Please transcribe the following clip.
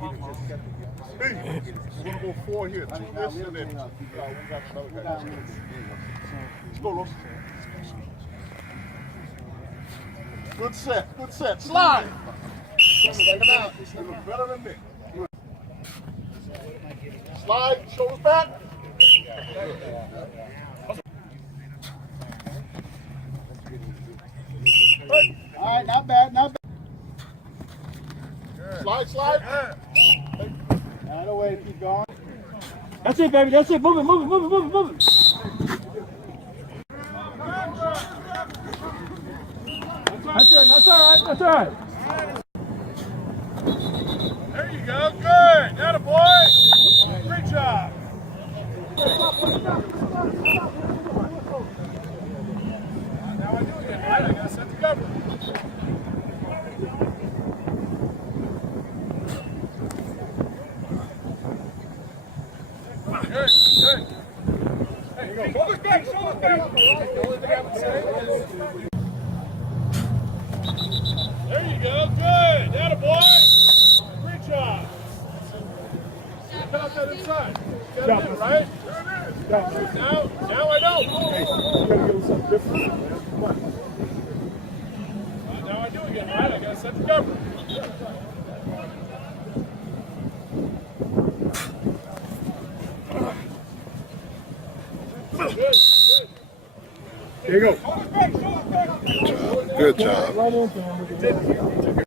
We're gonna go 4 here. 2 this and then we got another guy. Let's go, Los. Good set, good set. Slide. Check it out. You look better than me. Slide, shoulders back. All right, not bad, not bad. Slide, slide. Out away, keep going. That's it, baby. That's it. Move it, move it, move it, move it, move it. That's it. That's all right. That's all right. There you go. Good. Atta boy. Great job. Now I do it again, right? I gotta set the cover. Good, good. Hey, go. Shoulders back, shoulders back. The only thing I would say is... There you go. Good. Atta boy. Great job. Got that inside. Got it in, right? Now I know. You gotta give him something different. Come on. Now I do again, right? I gotta set the cover. Good, good. There you go. Shoulders back, shoulders back. Good job. Right into him.